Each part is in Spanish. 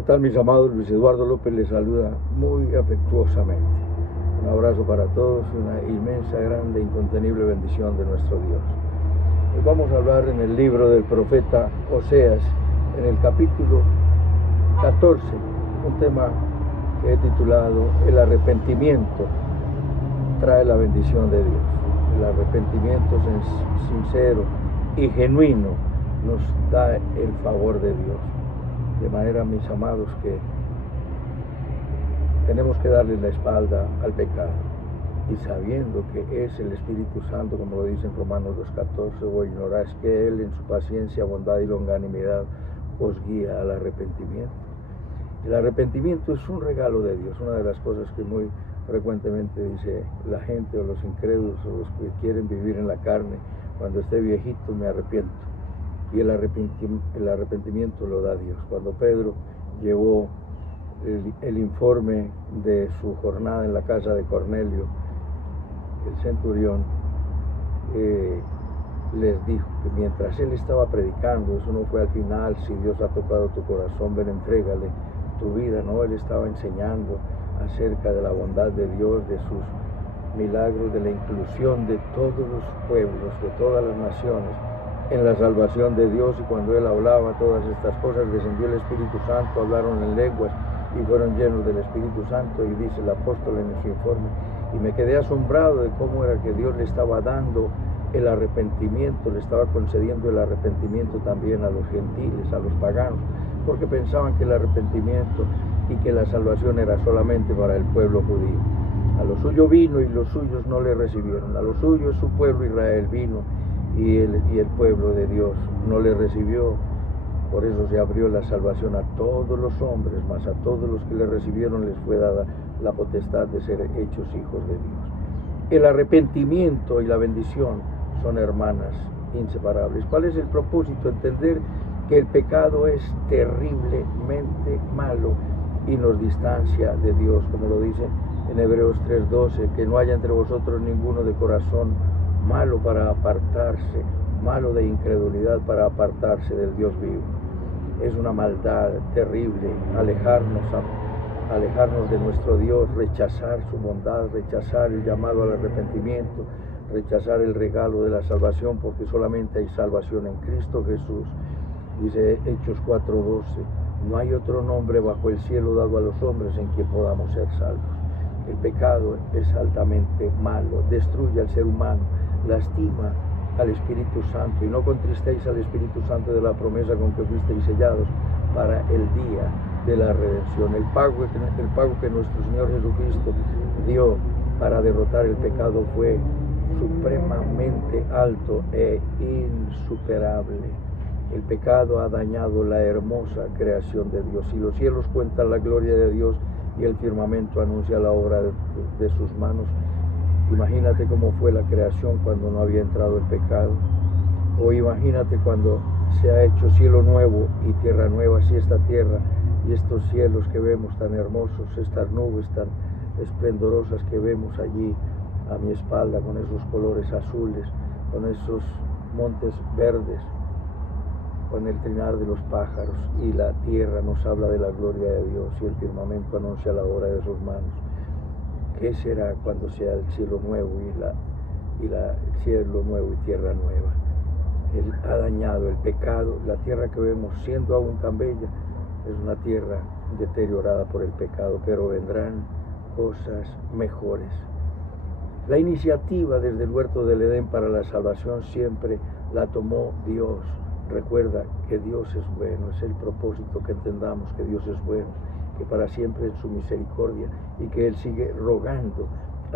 ¿Qué tal, mis amados? Luis Eduardo López les saluda muy afectuosamente. Un abrazo para todos, una inmensa, grande, incontenible bendición de nuestro Dios. Hoy vamos a hablar en el libro del profeta Oseas, en el capítulo 14, un tema que he titulado El arrepentimiento trae la bendición de Dios. El arrepentimiento sincero y genuino nos da el favor de Dios. De manera, mis amados, que tenemos que darle la espalda al pecado y sabiendo que es el Espíritu Santo, como lo dice en Romanos 2:14, o ignoráis que Él en su paciencia, bondad y longanimidad os guía al arrepentimiento. El arrepentimiento es un regalo de Dios. Una de las cosas que muy frecuentemente dice la gente o los incrédulos o los que quieren vivir en la carne: cuando esté viejito me arrepiento. Y el arrepentimiento lo da Dios. Cuando Pedro llevó el informe de su jornada en la casa de Cornelio, el centurión les dijo que mientras él estaba predicando, eso no fue al final, si Dios ha tocado tu corazón, ven, entrégale tu vida, no, él estaba enseñando acerca de la bondad de Dios, de sus milagros, de la inclusión de todos los pueblos, de todas las naciones, en la salvación de Dios. Y cuando él hablaba todas estas cosas, descendió el Espíritu Santo, hablaron en lenguas y fueron llenos del Espíritu Santo. Y dice el apóstol en su informe, y me quedé asombrado de cómo era que Dios le estaba dando el arrepentimiento, le estaba concediendo el arrepentimiento también a los gentiles, a los paganos, porque pensaban que el arrepentimiento y que la salvación era solamente para el pueblo judío. A lo suyo vino y los suyos no le recibieron. A lo suyo, su pueblo Israel, vino y el pueblo de Dios no le recibió. Por eso se abrió la salvación a todos los hombres, mas a todos los que le recibieron les fue dada la potestad de ser hechos hijos de Dios. El arrepentimiento y la bendición son hermanas inseparables. ¿Cuál es el propósito? Entender que el pecado es terriblemente malo y nos distancia de Dios, como lo dice en Hebreos 3:12, que no haya entre vosotros ninguno de corazón malo para apartarse, malo de incredulidad para apartarse del Dios vivo. Es una maldad terrible alejarnos de nuestro Dios, rechazar su bondad, rechazar el llamado al arrepentimiento, rechazar el regalo de la salvación, porque solamente hay salvación en Cristo Jesús. Dice Hechos 4:12, no hay otro nombre bajo el cielo dado a los hombres en que podamos ser salvos. El pecado es altamente malo, destruye al ser humano, lastima al Espíritu Santo, y no contristéis al Espíritu Santo de la promesa con que fuisteis sellados para el día de la redención. El pago que nuestro Señor Jesucristo dio para derrotar el pecado fue supremamente alto e insuperable. El pecado ha dañado la hermosa creación de Dios. Si los cielos cuentan la gloria de Dios y el firmamento anuncia la obra de sus manos, imagínate cómo fue la creación cuando no había entrado el pecado. O imagínate cuando se ha hecho cielo nuevo y tierra nueva, así esta tierra y estos cielos que vemos tan hermosos, estas nubes tan esplendorosas que vemos allí a mi espalda, con esos colores azules, con esos montes verdes, con el trinar de los pájaros, y la tierra nos habla de la gloria de Dios y el firmamento anuncia la obra de sus manos. ¿Qué será cuando sea el cielo nuevo el cielo nuevo y tierra nueva? Él ha dañado el pecado. La tierra que vemos, siendo aún tan bella, es una tierra deteriorada por el pecado, pero vendrán cosas mejores. La iniciativa desde el huerto del Edén para la salvación siempre la tomó Dios. Recuerda que Dios es bueno, es el propósito que entendamos que Dios es bueno, que para siempre es su misericordia y que Él sigue rogando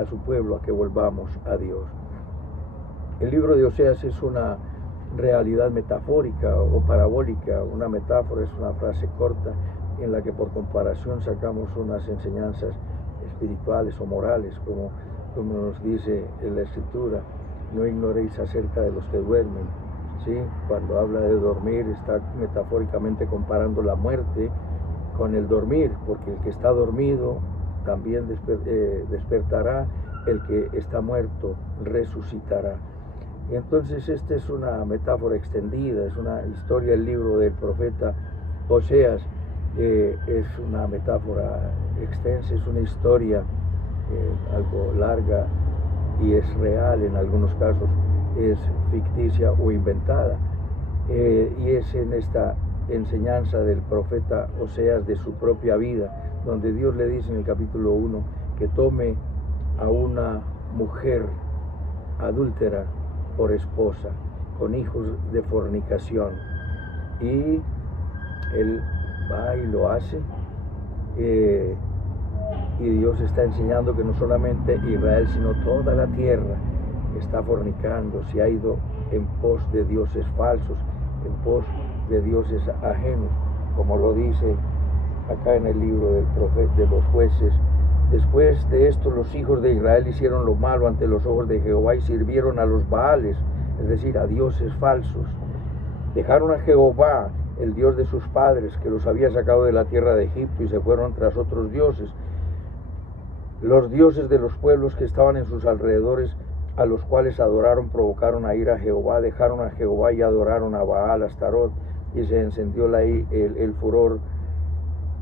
a su pueblo a que volvamos a Dios. El libro de Oseas es una realidad metafórica o parabólica. Una metáfora es una frase corta en la que por comparación sacamos unas enseñanzas espirituales o morales, como nos dice en la Escritura: no ignoréis acerca de los que duermen. ¿Sí? Cuando habla de dormir, está metafóricamente comparando la muerte con el dormir, porque el que está dormido también despertará, el que está muerto resucitará. Y entonces esta es una metáfora extendida, es una historia, el libro del profeta Oseas, es una metáfora extensa, es una historia algo larga y es real en algunos casos, es ficticia o inventada. Y es en esta enseñanza del profeta Oseas de su propia vida, donde Dios le dice en el capítulo 1 que tome a una mujer adúltera por esposa, con hijos de fornicación, y él va y lo hace, y Dios está enseñando que no solamente Israel, sino toda la tierra está fornicando, se ha ido en pos de dioses falsos, en pos de dioses ajenos, como lo dice acá en el libro del profeta de los jueces. Después de esto, los hijos de Israel hicieron lo malo ante los ojos de Jehová y sirvieron a los Baales, es decir, a dioses falsos. Dejaron a Jehová, el Dios de sus padres, que los había sacado de la tierra de Egipto, y se fueron tras otros dioses, los dioses de los pueblos que estaban en sus alrededores, a los cuales adoraron, provocaron a ir a Jehová. Dejaron a Jehová y adoraron a Baal, a Astarot, y se encendió el furor.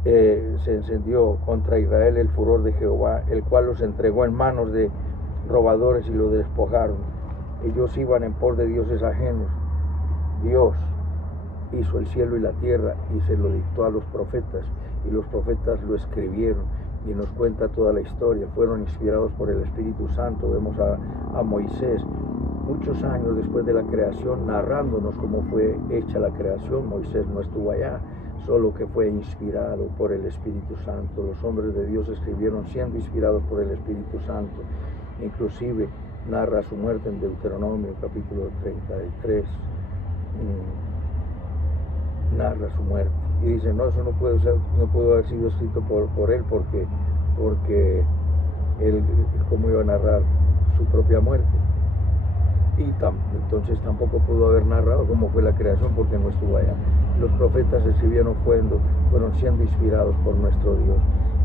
Se encendió contra Israel el furor de Jehová, el cual los entregó en manos de robadores y lo despojaron. Ellos iban en pos de dioses ajenos. Dios hizo el cielo y la tierra y se lo dictó a los profetas, y los profetas lo escribieron, y nos cuenta toda la historia. Fueron inspirados por el Espíritu Santo. Vemos a Moisés muchos años después de la creación narrándonos cómo fue hecha la creación. Moisés no estuvo allá, solo que fue inspirado por el Espíritu Santo. Los hombres de Dios escribieron siendo inspirados por el Espíritu Santo. Inclusive narra su muerte en Deuteronomio capítulo 33. Narra su muerte y dice, no, eso no pudo haber sido escrito por él, porque él, ¿cómo iba a narrar su propia muerte? Y entonces tampoco pudo haber narrado cómo fue la creación, porque no estuvo allá. Los profetas escribieron fueron siendo inspirados por nuestro Dios,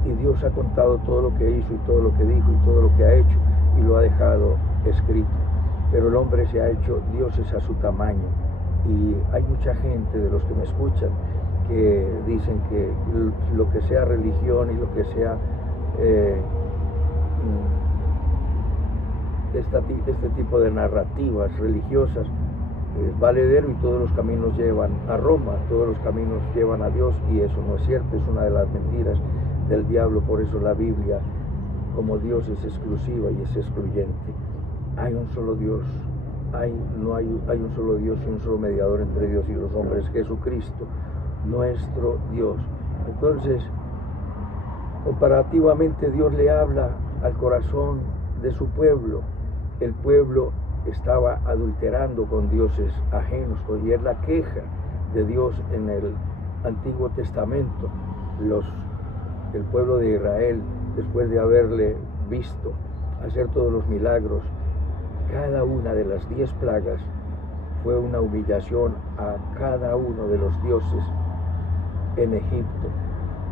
y Dios ha contado todo lo que hizo y todo lo que dijo y todo lo que ha hecho, y lo ha dejado escrito. Pero el hombre se ha hecho dioses a su tamaño, y hay mucha gente de los que me escuchan que dicen que lo que sea religión y lo que sea este tipo de narrativas religiosas es valedero, y todos los caminos llevan a Roma, todos los caminos llevan a Dios, y eso no es cierto, es una de las mentiras del diablo. Por eso la Biblia, como Dios, es exclusiva y es excluyente. Hay un solo Dios, hay un solo Dios y un solo mediador entre Dios y los hombres, Jesucristo, nuestro Dios. Entonces, comparativamente, Dios le habla al corazón de su pueblo. El pueblo estaba adulterando con dioses ajenos, y es la queja de Dios en el Antiguo Testamento. El pueblo de Israel, después de haberle visto hacer todos los milagros, cada una de las 10 plagas fue una humillación a cada uno de los dioses en Egipto.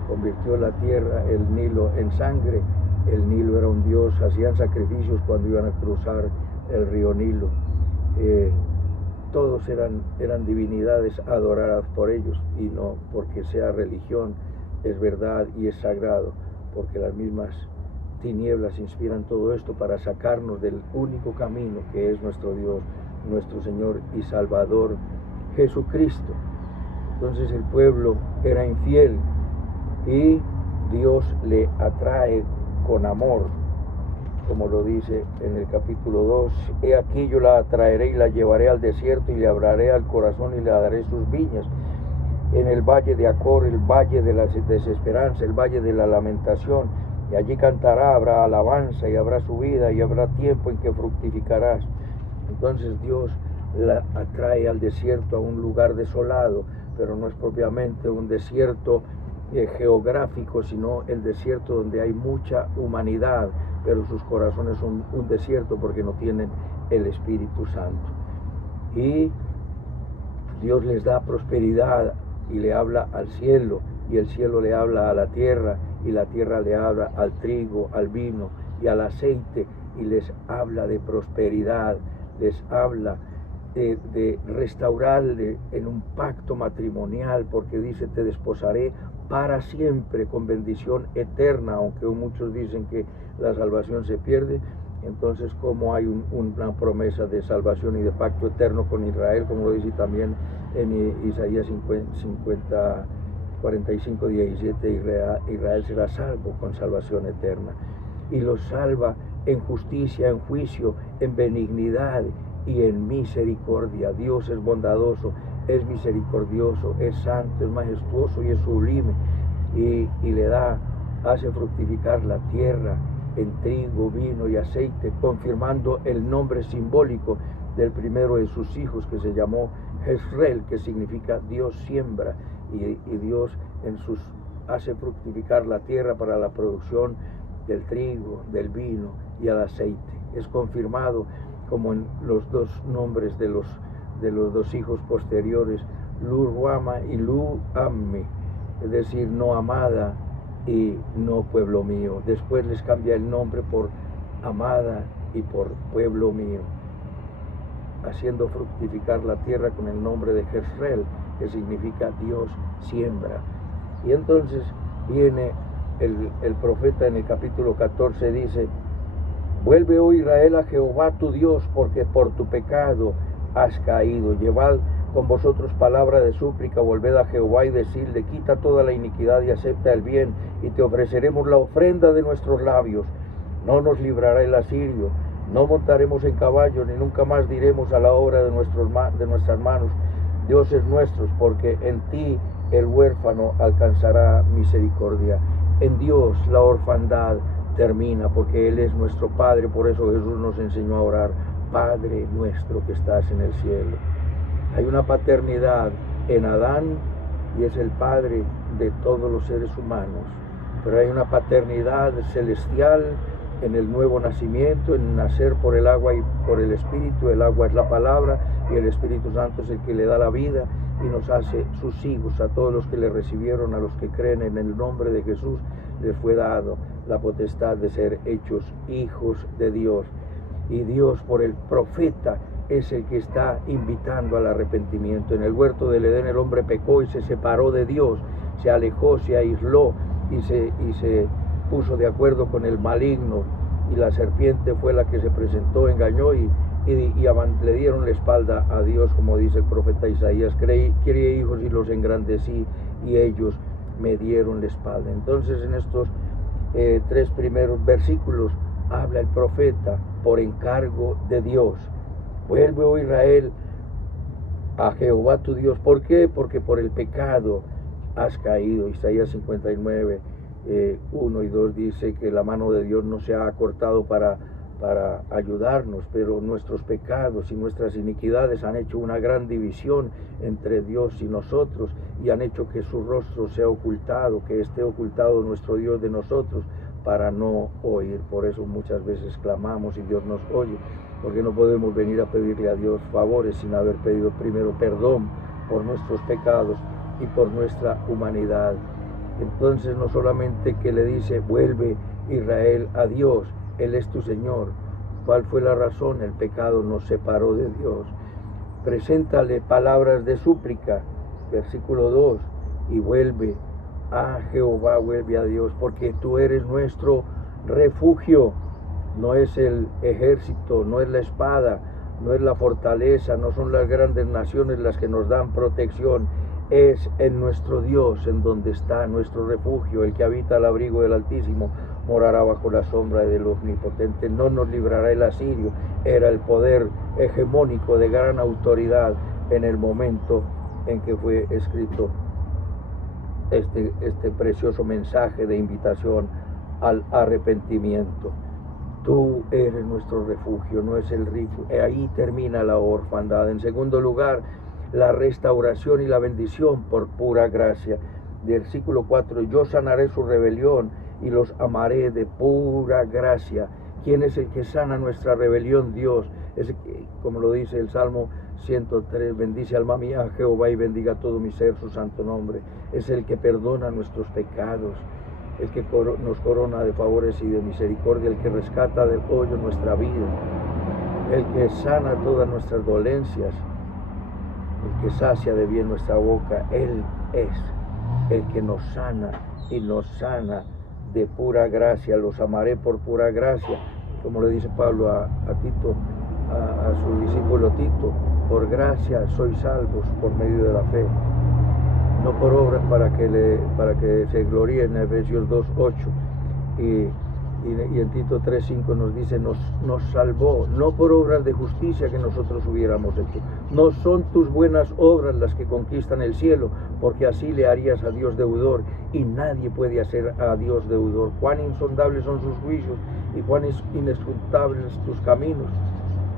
Convirtió la tierra, el Nilo, en sangre. El Nilo era un dios, hacían sacrificios cuando iban a cruzar el río Nilo. Todos eran divinidades adoradas por ellos, y no porque sea religión, es verdad y es sagrado, porque las mismas tinieblas inspiran todo esto para sacarnos del único camino que es nuestro Dios, nuestro Señor y Salvador, Jesucristo. Entonces el pueblo era infiel, y Dios le atrae con amor, como lo dice en el capítulo 2, he aquí yo la atraeré y la llevaré al desierto, y le hablaré al corazón y le daré sus viñas, en el valle de Acor, el valle de la desesperanza, el valle de la lamentación, y allí cantará, habrá alabanza y habrá subida y habrá tiempo en que fructificarás. Entonces Dios la atrae al desierto, a un lugar desolado, pero no es propiamente un desierto geográfico, sino el desierto donde hay mucha humanidad, pero sus corazones son un desierto porque no tienen el Espíritu Santo. Y Dios les da prosperidad y le habla al cielo, y el cielo le habla a la tierra, y la tierra le habla al trigo, al vino y al aceite, y les habla de prosperidad, les habla de restaurarle en un pacto matrimonial, porque dice, te desposaré para siempre con bendición eterna, aunque muchos dicen que la salvación se pierde. Entonces, como hay una promesa de salvación y de pacto eterno con Israel, como lo dice también en Isaías 45, 17, Israel será salvo con salvación eterna. Y los salva en justicia, en juicio, en benignidad y en misericordia. Dios es bondadoso, es misericordioso, es santo, es majestuoso y es sublime. Y hace fructificar la tierra en trigo, vino y aceite, confirmando el nombre simbólico del primero de sus hijos, que se llamó Jezreel, que significa Dios siembra, y Dios hace fructificar la tierra para la producción del trigo, del vino y el aceite. Es confirmado como en los dos nombres de los dos hijos posteriores, Lu-Ruama y Lu-Ammi, es decir, no amada y no pueblo mío. Después les cambia el nombre por amada y por pueblo mío, haciendo fructificar la tierra con el nombre de Jezreel, que significa Dios siembra. Y entonces viene el profeta en el capítulo 14, dice, vuelve, oh Israel, a Jehová tu Dios, porque por tu pecado has caído. Llevad con vosotros palabra de súplica, volved a Jehová y decidle, quita toda la iniquidad y acepta el bien, y te ofreceremos la ofrenda de nuestros labios. No nos librará el asirio, no montaremos en caballo, ni nunca más diremos a la obra de nuestras manos, dioses nuestros, porque en ti el huérfano alcanzará misericordia. En Dios la orfandad termina, porque Él es nuestro Padre. Por eso Jesús nos enseñó a orar, Padre nuestro que estás en el cielo. Hay una paternidad en Adán, y es el Padre de todos los seres humanos, pero hay una paternidad celestial en el nuevo nacimiento, en nacer por el agua y por el Espíritu. El agua es la palabra y el Espíritu Santo es el que le da la vida y nos hace sus hijos. A todos los que le recibieron, a los que creen en el nombre de Jesús, les fue dado la potestad de ser hechos hijos de Dios. Y Dios, por el profeta, es el que está invitando al arrepentimiento. En el huerto del Edén el hombre pecó y se separó de Dios, se alejó, se aisló y se puso de acuerdo con el maligno, y la serpiente fue la que se presentó, engañó y le dieron la espalda a Dios, como dice el profeta Isaías, crié hijos y los engrandecí y ellos me dieron la espalda. Entonces en estos 3 primeros versículos habla el profeta por encargo de Dios. Vuelve, oh Israel, a Jehová tu Dios. ¿Por qué? Porque por el pecado has caído. Isaías 59, 1 y 2 dice que la mano de Dios no se ha acortado para ayudarnos, pero nuestros pecados y nuestras iniquidades han hecho una gran división entre Dios y nosotros, y han hecho que su rostro sea ocultado, que esté ocultado nuestro Dios de nosotros, para no oír. Por eso muchas veces clamamos y Dios nos oye, porque no podemos venir a pedirle a Dios favores sin haber pedido primero perdón por nuestros pecados y por nuestra humanidad. Entonces no solamente que le dice, vuelve Israel a Dios, Él es tu Señor. ¿Cuál fue la razón? El pecado nos separó de Dios. Preséntale palabras de súplica, versículo 2, y vuelve a Jehová, vuelve a Dios, porque tú eres nuestro refugio. No es el ejército, no es la espada, no es la fortaleza, no son las grandes naciones las que nos dan protección. Es en nuestro Dios en donde está nuestro refugio. El que habita al abrigo del Altísimo morará bajo la sombra del Omnipotente. No nos librará el asirio. Era el poder hegemónico de gran autoridad en el momento en que fue escrito este precioso mensaje de invitación al arrepentimiento. Tú eres nuestro refugio, no es el rico. Ahí termina la orfandad. En segundo lugar, la restauración y la bendición por pura gracia. Versículo 4, yo sanaré su rebelión y los amaré de pura gracia. ¿Quién es el que sana nuestra rebelión? Dios. Es como lo dice el Salmo 103, bendice alma mía a Jehová y bendiga todo mi ser su santo nombre. Es el que perdona nuestros pecados, el que nos corona de favores y de misericordia, el que rescata del hoyo nuestra vida. el que sana todas nuestras dolencias, el que sacia de bien nuestra boca. Él es el que nos sana y nos sana de pura gracia. Los amaré por pura gracia, como le dice Pablo a Tito, a su discípulo Tito. Por gracia sois salvos por medio de la fe, no por obras para que se gloríen. En Efesios 2:8 y en Tito 3:5 nos dice, nos salvó, no por obras de justicia que nosotros hubiéramos hecho. No son tus buenas obras las que conquistan el cielo, porque así le harías a Dios deudor, y nadie puede hacer a Dios deudor. Cuán insondables son sus juicios y cuán inescrutables tus caminos.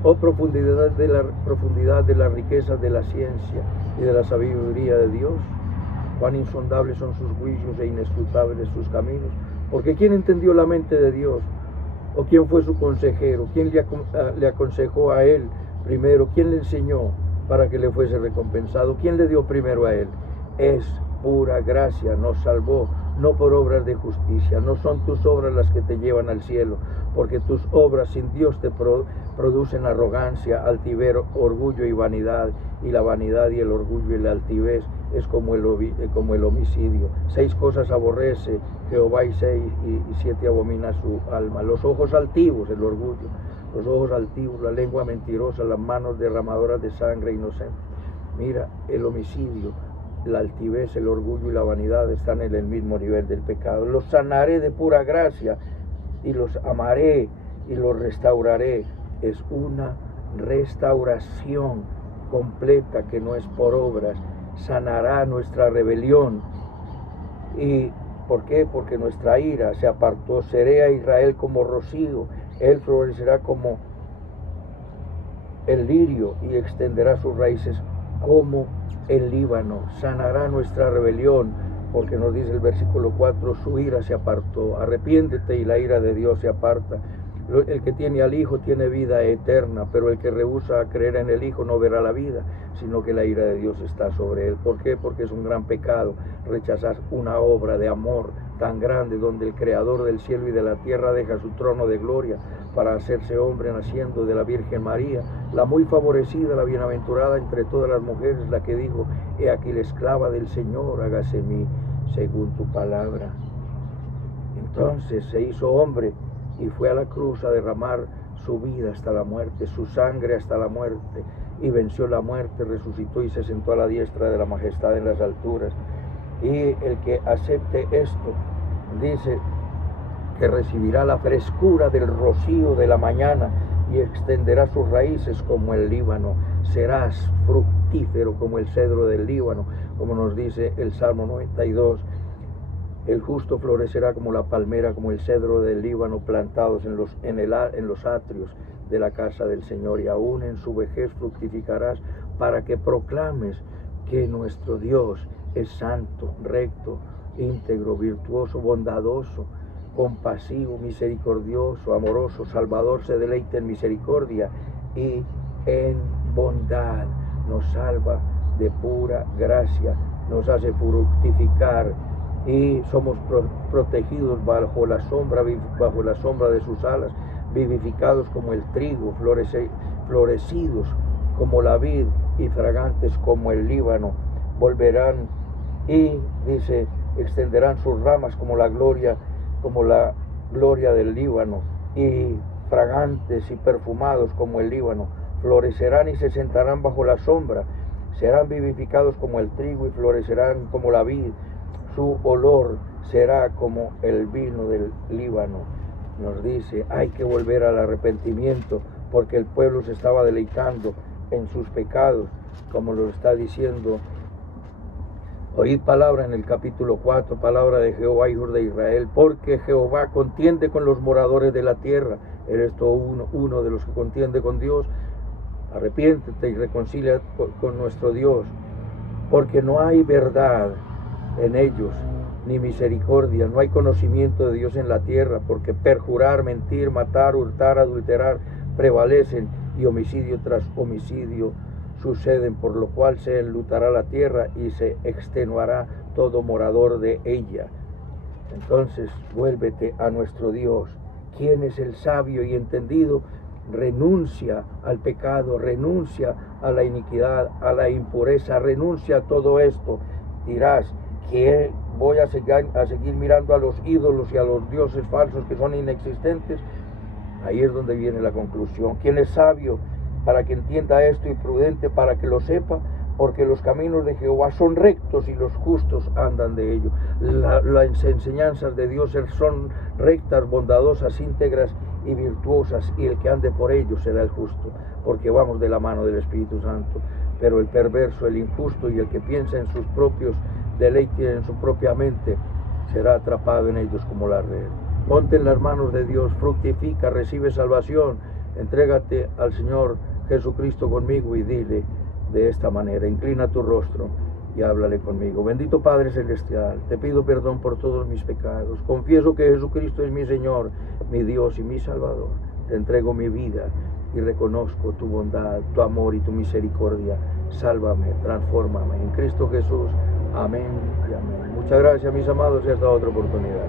Oh profundidad de la riqueza de la ciencia y de la sabiduría de Dios. Cuán insondables son sus juicios e inescrutables sus caminos. Porque ¿quién entendió la mente de Dios? ¿O quién fue su consejero? ¿Quién le aconsejó a él primero? ¿Quién le enseñó para que le fuese recompensado? ¿Quién le dio primero a él? Es pura gracia, nos salvó, no por obras de justicia. No son tus obras las que te llevan al cielo, porque tus obras sin Dios te producen arrogancia, altivez, orgullo y vanidad, y la vanidad y el orgullo y la altivez es como el homicidio. 6 cosas aborrece Jehová y 7 abomina su alma: los ojos altivos, el orgullo, los ojos altivos, la lengua mentirosa, las manos derramadoras de sangre inocente. Mira, el homicidio, la altivez, el orgullo y la vanidad están en el mismo nivel del pecado. Los sanaré de pura gracia y los amaré y los restauraré. Es una restauración completa que no es por obras. Sanará nuestra rebelión. ¿Y por qué? Porque nuestra ira se apartó. Seré a Israel como rocío, él florecerá como el lirio y extenderá sus raíces como el Líbano. Sanará nuestra rebelión, porque nos dice el versículo 4, su ira se apartó. Arrepiéntete y la ira de Dios se aparta. El que tiene al Hijo tiene vida eterna, pero el que rehúsa creer en el Hijo no verá la vida, sino que la ira de Dios está sobre él. ¿Por qué? Porque es un gran pecado rechazar una obra de amor tan grande, donde el Creador del cielo y de la tierra deja su trono de gloria para hacerse hombre, naciendo de la Virgen María, la muy favorecida, la bienaventurada entre todas las mujeres, la que dijo, he aquí la esclava del Señor, hágase en mí según tu palabra. Entonces se hizo hombre y fue a la cruz a derramar su vida hasta la muerte, su sangre hasta la muerte, y venció la muerte, resucitó y se sentó a la diestra de la majestad en las alturas. Y el que acepte esto, dice que recibirá la frescura del rocío de la mañana y extenderá sus raíces como el Líbano. Serás fructífero como el cedro del Líbano, como nos dice el Salmo 92. El justo florecerá como la palmera, como el cedro del Líbano, plantados en los atrios de la casa del Señor, y aún en su vejez fructificarás, para que proclames que nuestro Dios es santo, recto, íntegro, virtuoso, bondadoso, compasivo, misericordioso, amoroso, salvador. Se deleita en misericordia y en bondad. Nos salva de pura gracia, nos hace fructificar, y somos protegidos bajo la sombra de sus alas, vivificados como el trigo, florecidos como la vid y fragantes como el Líbano. Volverán y, dice, extenderán sus ramas como la gloria del Líbano, y fragantes y perfumados como el Líbano. Florecerán y se sentarán bajo la sombra, serán vivificados como el trigo y florecerán como la vid. Su olor será como el vino del Líbano. Nos dice, hay que volver al arrepentimiento, porque el pueblo se estaba deleitando en sus pecados, como lo está diciendo. Oíd palabra en el capítulo 4, palabra de Jehová, hijos de Israel, porque Jehová contiende con los moradores de la tierra. ¿Eres tú uno de los que contiende con Dios? Arrepiéntete y reconcilia con nuestro Dios, porque no hay verdad en ellos, ni misericordia, no hay conocimiento de Dios en la tierra, porque perjurar, mentir, matar, hurtar, adulterar prevalecen, y homicidio tras homicidio suceden, por lo cual se enlutará la tierra y se extenuará todo morador de ella. Entonces vuélvete a nuestro Dios. ¿Quién es el sabio y entendido? renuncia al pecado, renuncia a la iniquidad, a la impureza, renuncia a todo esto. Dirás, que voy a seguir mirando a los ídolos y a los dioses falsos que son inexistentes. Ahí es donde viene la conclusión. ¿Quién es sabio para que entienda esto y prudente para que lo sepa? Porque los caminos de Jehová son rectos y los justos andan de ellos. Las enseñanzas de Dios son rectas, bondadosas, íntegras y virtuosas, y el que ande por ellos será el justo, porque vamos de la mano del Espíritu Santo. Pero el perverso, el injusto y el que piensa en sus propios deleites, en su propia mente, será atrapado en ellos como la red. Ponte en las manos de Dios, fructifica, recibe salvación, entrégate al Señor Jesucristo conmigo y dile de esta manera, inclina tu rostro y háblale conmigo. Bendito Padre Celestial, te pido perdón por todos mis pecados. Confieso que Jesucristo es mi Señor, mi Dios y mi Salvador. Te entrego mi vida y reconozco tu bondad, tu amor y tu misericordia. Sálvame, transfórmame en Cristo Jesús. Amén y amén. Muchas gracias, mis amados, y hasta otra oportunidad.